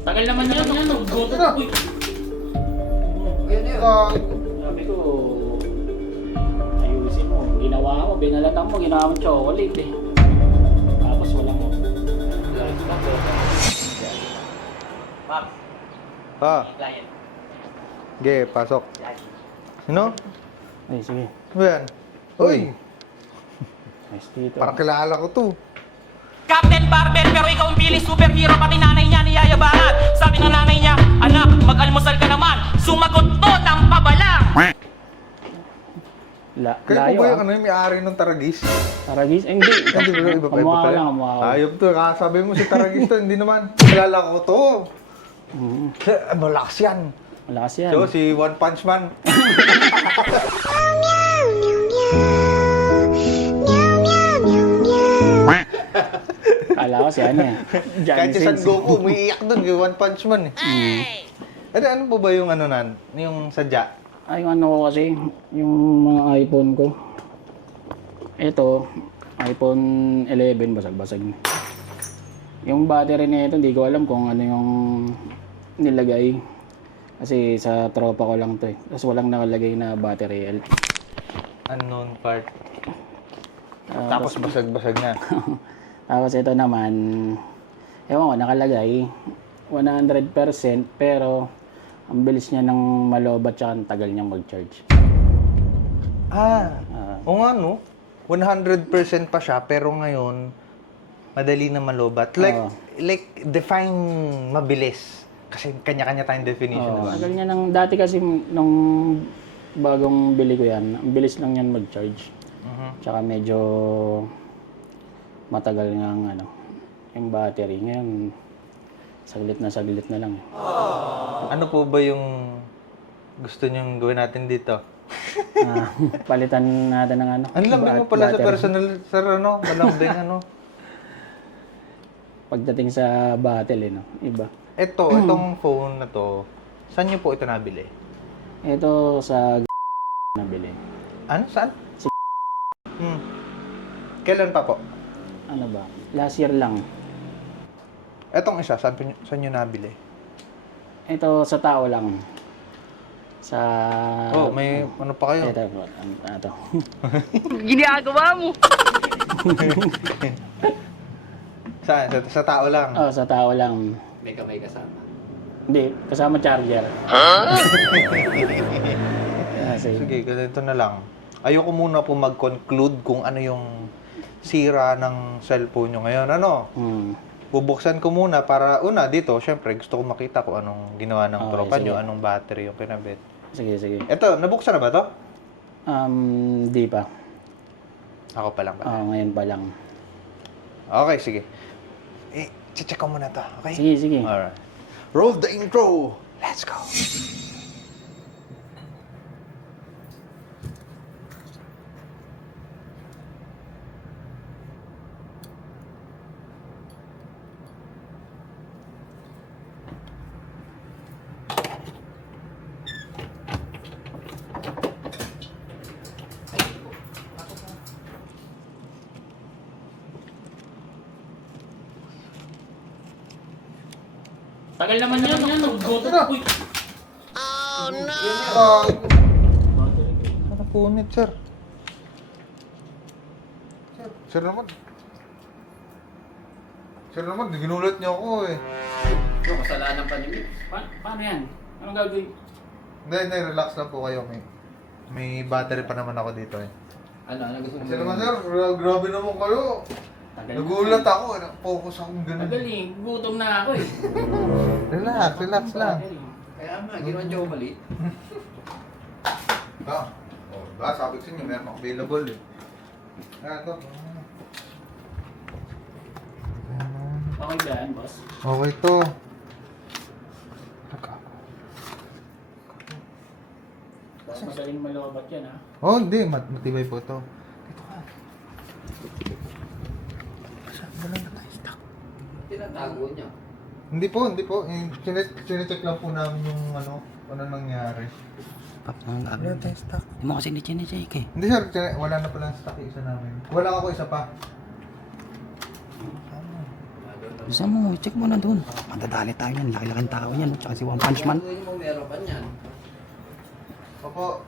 Tagal naman yan, nag-goto na. ko. Yan yun. Sabi ko, ayusin mo. Ginawa mo, binalatan mo, ginawa mo chocolate eh. Tapos walang mo. Ma'am, client. Ge, pasok. Sino? Ay, sige. Ano yan? Uy! Nice dito. Parang kilala ko to. Captain Barbell, pero ikaw ang piling superhero, pati nanay niya niyayabangan. Sabi ng nanay niya, anak, mag-almusal ka naman. Sumagot to ng pabalang. Kaya Layo po ba yung ah. ano yung may-ari ng Taragis? Taragis? Eh, hindi. Hindi ba iba pa Kamukha pala? lang, kamukha ko. Ayop to, sabi mo si Taragis to, hindi naman. Kilala ko to. Malakas yan. Malakas yan. So, si One Punch Man. Kala ko si ano eh. Kahit si Son Sins. Goku, umiiyak dun kay One Punch Man eh. Ano po ba yung ano nan? Yung sadya? Ay, yung ano ko kasi, yung mga iPhone ko. Ito, iPhone 11, basag-basag na. Yung battery na ito, hindi ko alam kung ano yung nilagay. Kasi sa tropa ko lang to eh. Tapos walang nakalagay na battery health. Unknown part. Tapos basag-basag na. Tapos ito naman, ewan ko, nakalagay 100% pero ang bilis niya ng malobat tsaka ang tagal niyang mag-charge. O nga no, 100% pa siya pero ngayon madali na malobat. Like define mabilis. Kasi kanya-kanya tayong definition, di ba? Tagal niya ng, dati kasi nung bagong bili ko yan, ang bilis lang yan mag-charge. Tsaka medyo matagal nga ang ano, yung battery. Ngayon, saglit na lang. Ano po ba yung gusto niyong gawin natin dito? Palitan natin ng ano. Ang lambing mo pala sa battery. personal, sir, ano? Malambing, ano? Pagdating sa battery, no? Iba. Itong phone na to, saan niyo po ito nabili? Ito sa nabili. Ano? Saan? Kailan pa po? Ano ba? Last year lang. Etong isa, saan niyo nabili? Ito sa tao lang. Sa... Oh, may ano pa kayo? Ito. Ginagawa mo. Saan? Sa tao lang. Oh, sa tao lang. May kamay kasama. Hindi, kasama charger. Sige. Sige, ganito na lang. Ayoko muna po mag-conclude kung ano yung sira ng cellphone nyo ngayon. Ano? Bubuksan ko muna para, una, dito, syempre, gusto ko makita kung anong ginawa ng Okay, tropa sige. nyo, anong battery yung kinabit. Sige. Ito, nabuksan na ba to? Di pa. Ako pa lang pala. Ngayon pa lang. Okay, sige. Check ko muna to, okay? Sige. Alright. Roll the intro! Let's go! Tagal naman yan, nag-goto na. ko. Ano punit, sir? Sir naman. Sir naman, ginulat niyo ako eh. Ito, kasalanan pa niyo. Paano yan? Anong gagawin? Hindi, relax lang po kayo. May battery pa naman ako dito eh. Ano gusto mo? Kasi naman sir, grabe naman kayo. Tagal Nagulat ako, focus akong ganun. Tagal eh, gutom na ako eh. Relax lang. Kaya nga, ginawa niyo ako mali. Sabi ko sa inyo, meron available eh. Ito. Okay ba yan, boss? Okay to. Magaling malobat yan ha. Oh, hindi. Matibay po to. Dito ka. Tinatago niya. Hindi po. Sinecheck lang po namin yung ano nangyari. Wala tayong stock. Hindi mo kasi ni-check eh. Hindi sir, wala na pala stock yung isa namin. Wala ako isa pa. Gusto mo, check mo na dun. Madadali tayo yan. Laki-laking tao yan. Tsaka si One Punch Man. Opo.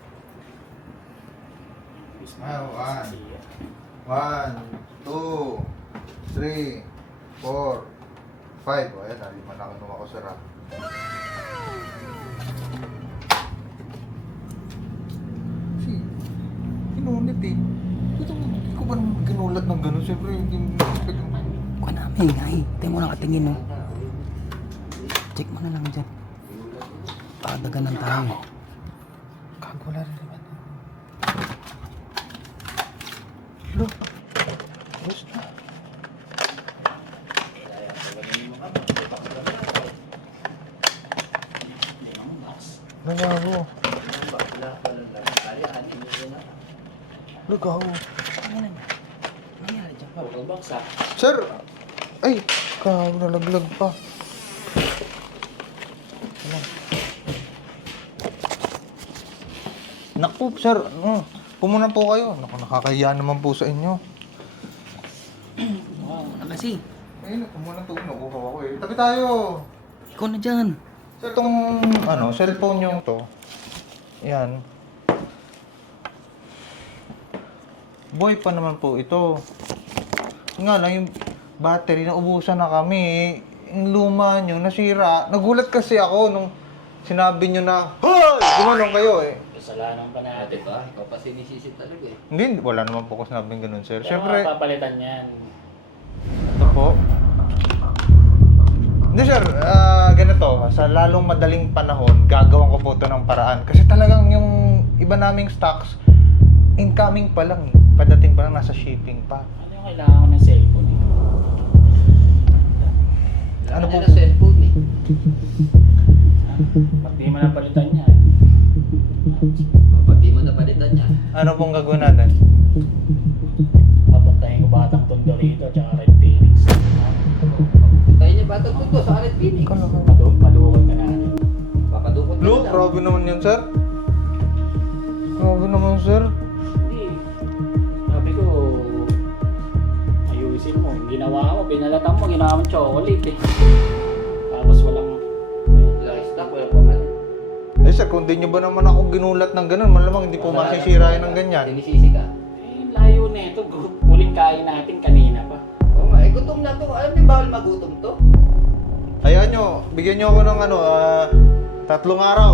One, two, three, 4, 5. O, ayan, lima na kinuha ko, sir. Kasi, kinulit eh. Hindi ko ba naman kinulat ng gano'n? Siyempre, hindi mo expect yung... Huwag ka namin, ay. Tayo mo nakatingin, no? Check mo na lang dyan. Pakadagan ng tao. Wala rin naman. Lo, basta. Nangyaro. Lo, gawo. Sir! Ay, gawo, nalaglag pa. Naku, sir, pumuna po kayo. Naku, nakakahiya naman po sa inyo. Wow, ano kasi? Ayun, pumuna po. Nakuha ako eh. Tabi tayo. Ikaw na dyan. Sir, itong, cellphone yung to. Yan. Boy pa naman po ito. Nga lang, yung battery, naubusan na kami. Yung luma nyo, nasira. Nagulat kasi ako nung sinabi nyo na, hoy! Gumanon kayo eh. Kasalanan pa natin. Diba? Ikaw pa sinisisi talaga eh. Hindi, wala naman po ko sinabing ganun, sir. Pero Siyempre, papalitan yan. ito po. Hindi, sir. Ganito. Sa lalong madaling panahon, gagawin ko po ito ng paraan. Kasi talagang yung iba naming stocks, incoming pa lang eh. Padating pa lang, nasa shipping pa. Ano yung kailangan ko ng cellphone eh? Ano po? Ano cellphone eh. Pag di mo napalitan yan. Pati mo na palitan niya. Ano pong gagawin natin? Papuntahin ko Batang Tondo rito, tsaka Red Phoenix. Tayo niya batang tuto sa Alet Phoenix. Padukot ka natin. Papadukot ka Lo, lang. grabe naman yun, sir. Grabe naman, sir. Hindi. Sabi ko, ayusin mo. Ginawa mo, binalatan mo, ginawa mo chocolate eh. Tapos walang... Ilang stock, wala pa man. Eh, sir, kung di nyo ba naman ako ginulat ng ganun, malamang hindi po masisira yun ng ganyan. Sinisisi ka. Eh, layo na ito. Huling kain natin kanina pa. Oo nga, eh gutom na to. Alam niyo bawal magutom to? Hayaan nyo, bigyan nyo ako ng 3 araw.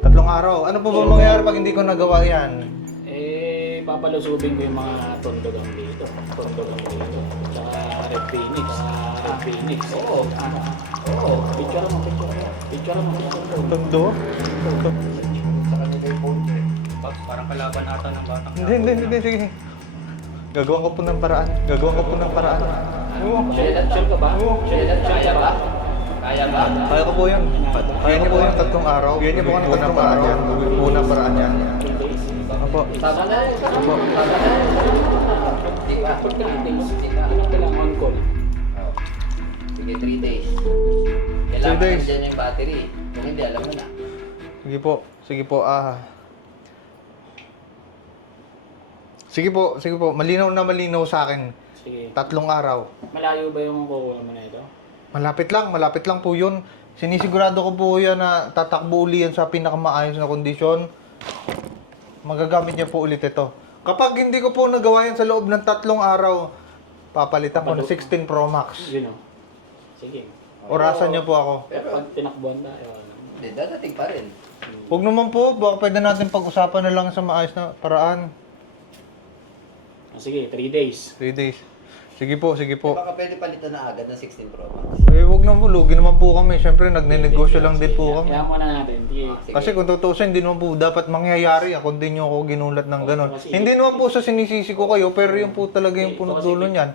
3 araw. Ano po ba mangyayari pag hindi ko nagawa yan? Eh, papalusubin ko yung mga tondogang dito. Tondogang dito. Tsaka Red Phoenix. Red Phoenix. Oo. Oo. Picture mo, picture mo. Picture mo. Tondo? Sa kanila yung phone eh. Parang kalaban ata ng batang. Hindi, sige. Gagawin ko po ng paraan. Oo. Sure ka ba? Kaya ba? Kaya ba? Kaya ko po yan. Kaya niyo po yung 3 araw. Bigyan niyo po ng 3 paraan yan. Unang paraan yan. 3 days. Opo. Tama na yun. Tama na yun. Hindi ba? Pag 3 days, Hindi ka. ilang ka lang on call. Oo. Sige, 3 days. Kailangan 3 days. nandiyan yung battery. Kung hindi, alam mo na. Sige po. Sige po. Malinaw na malinaw sa akin. Sige. 3 araw. Malayo ba yung kukuha mo na ito? Malapit lang po yun. Sinisigurado ko po yan na tatakbo uli yan sa pinakamaayos na kondisyon. Magagamit niya po ulit ito. Kapag hindi ko po nagawa yan sa loob ng 3 araw, papalitan ko ng 16 Pro Max. Yun o. Sige. Orasan niyo po ako. Pero pag tinakbuhan tayo, Hindi, dadating pa rin. Huwag naman po, baka pwede natin pag-usapan na lang sa maayos na paraan. sige, 3 days. 3 days. Sige po. Baka pwede palitan na agad ng 16 Pro Max. Eh, huwag naman po, lugi naman po kami. Siyempre, nagne-negosyo lang din po kami. Kaya muna natin. Sige. Sige. Kasi kung tutusin, hindi naman po dapat mangyayari kung di nyo ako ginulat ng ganon. kasi- Hindi naman po sa sinisisi ko kayo, pero yun po talaga yung Ito punot kasi- dulo niyan.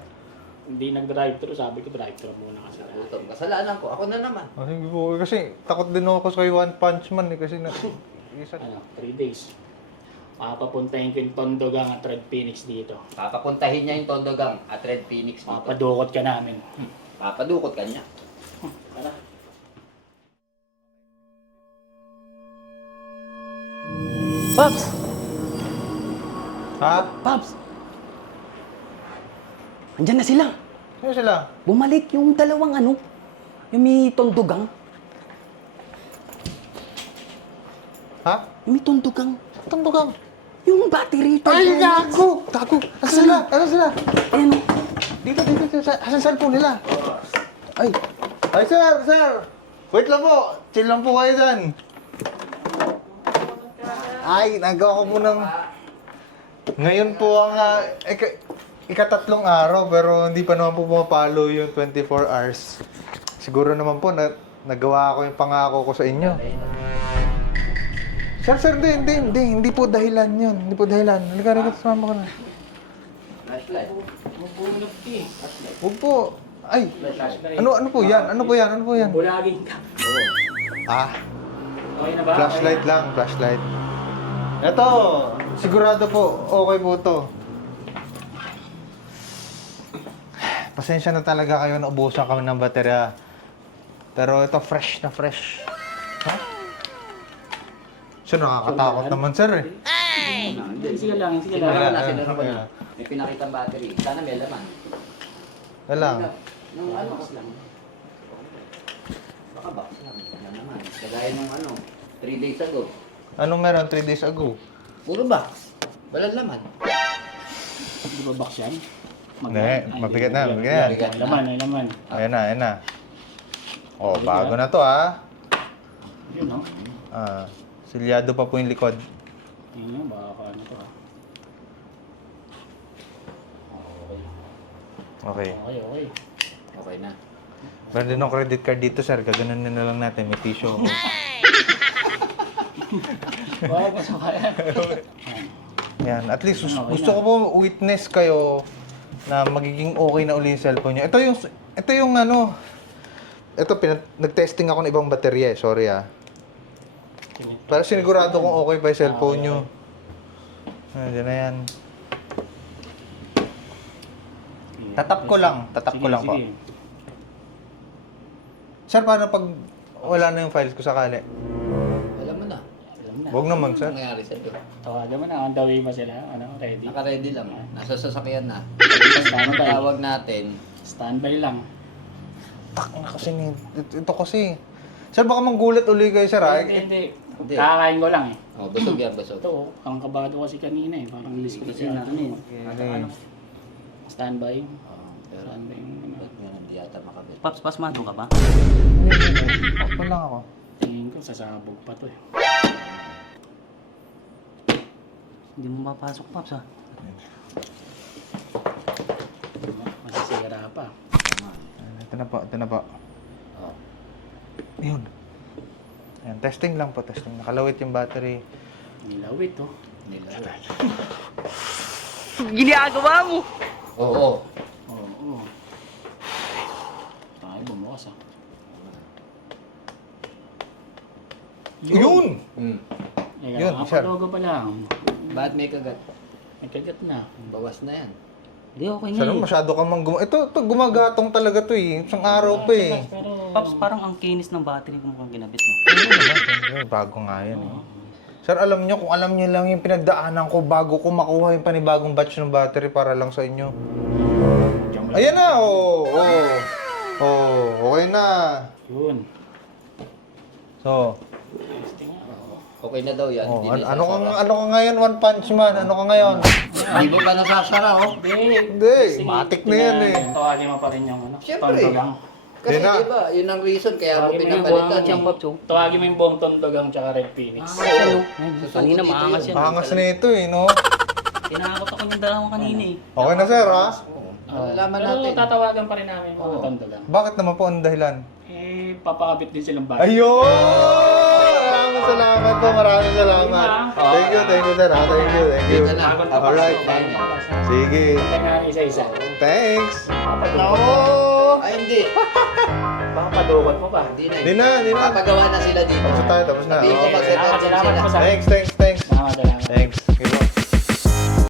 Hindi nag-drive-thru, sabi ko drive-thru muna kasi. Gutom. Kasalanan ko. Ako na naman. Sige po, kasi takot din ako sa One Punch Man eh, kasi isa. 3 days. Papapuntahin ko yung Tondogang at Red Phoenix dito. Papapuntahin niya yung Tondogang at Red Phoenix dito. Papadukot ka namin. Papadukot ka niya. Tara. Pops! Ha? Pops! Andyan na sila. Sino sila? Bumalik yung dalawang ano, yung may tondogang. Ha? Yung may tondogang. Tuntugang. Yung battery. Ay, gago! Gago! Asan sila? Asan sila? Ayun o. Dito. Asan cellphone nila? Ay! Ay, sir! Wait lang po! Chill lang po kayo dyan. Ay, nagawa ko munang... Ngayon po ang ikatatlong araw, pero hindi pa naman po pumapalo yung 24 hours. Siguro naman po na nagawa ko yung pangako ko sa inyo. Sir, hindi po dahilan yun. Hindi po dahilan. Halika, sumama ko na. Huwag po. Ay, ano po yan? Ano po yan? Bulagin ka. Ah, Okay na ba? flashlight lang, flashlight. Ito, sigurado po, okay po to. Pasensya na talaga kayo, naubusan kami ng baterya. Pero ito, fresh na fresh. Ha? So, nakakatakot naman, sir eh. Sige lang. May pinakitang battery. Sana may laman. Wala. Nung ano? Baka box lang. Wala naman. Kagaya nung 3 days ago. Anong meron 3 days ago? Puro box. Walang laman. Di ba box yan? Hindi, mabigat na. Mabigat. Ay naman. Ayan na. Oh, bago na to ha. Yun no? Silyado pa po yung likod. Yun yung baka ano to ha. Okay. Okay. Okay na. Meron din ng credit card dito, sir. Gaganon na lang natin. May tissue. Wow, pa sa kaya. Yan. At least Okay gusto ko po witness kayo na magiging okay na uli yung cellphone nyo. Ito yung ano. Nag-testing ako ng ibang baterya eh. Sorry ah. Para sinigurado kung okay pa yung cellphone nyo. Diyan na yan. Tatap ko lang po. Sir, paano pag wala na yung files ko sakali? Alam mo na. Huwag naman, sir. Anong nangyari sa'yo? Tawagan mo na, on the way ba sila? Ready? Naka-ready lang. Nasa sasakyan na. Standby. Tawag natin. Standby lang. Tak na kasi ito kasi. Sir, baka manggulat uli kayo, sir. Hindi. Kakain ko lang eh. Oh, busog yan, busog. Ito, ang kabado kasi kanina eh. Parang list ko kasi na ano eh. Standby. Pero, Standby. ba't nga hindi yata makabit? Paps, pasmado ka ba? Ako lang ako. Tingin ko, sasabog pa to eh. Hindi mo mapasok, Paps ha. Masisira pa. Ito na po. Oh. Yun. Ayan, testing lang po, testing. Nakalawit yung battery. Nilawit to. Nila. Ginagawa mo! Oo. Oo. Tayo bumukas ah. Yun! Yun, sir. Kapalogo pa lang. Bakit may kagat? May kagat na. Bawas na yan. Hindi, okay na Sir, eh. masyado ka mang ito gumagatong talaga to eh. Isang araw pa eh. Pero, Paps, parang ang kinis ng battery kung mukhang ginabit mo. Ano naman, siyempre, bago nga yan eh. Sir, alam nyo, kung alam nyo lang yung pinagdaanan ko bago ko makuha yung panibagong batch ng battery para lang sa inyo. Ayan na, okay na. yun. So, Okay na daw yan. Hindi na ano sasara. ka ngayon, One Punch Man? Ano ka ngayon? Hindi mo pa nasasara, oh. Hindi, matik na yan eh. Tawagin mo pa rin yung ano. Siyempre. Tondogang. Kasi Yun na. di ba, yun ang reason kaya mo Tawagin mo yung pinapalitan buong, yung Paps, oh. tawagin mo yung buong tondogang tsaka Red Phoenix. Ano? Susuko Kanina dito maangas yun. yan. Angas na ito eh, no? Tinakot ako yung dalawang kanina eh. Okay na sir, ha? Malalaman Pero natin. tatawagan pa rin namin yung mga tondogang. Bakit naman po ang dahilan? Eh, papakabit din silang bago. Ayun! Maraming salamat po, maraming salamat. Thank you, sir. Thank you. Dito na. Alright. Sige. Kaya isa-isa. Thanks. Papadukot. No! Ay, hindi. Papadukot mo pa. Hindi na. Di na. Papagawa na sila dito. Tapos na. Sabihin ko Okay. mag-set up Salamat sila. po sa Thanks. Salamat. Thanks. Okay po.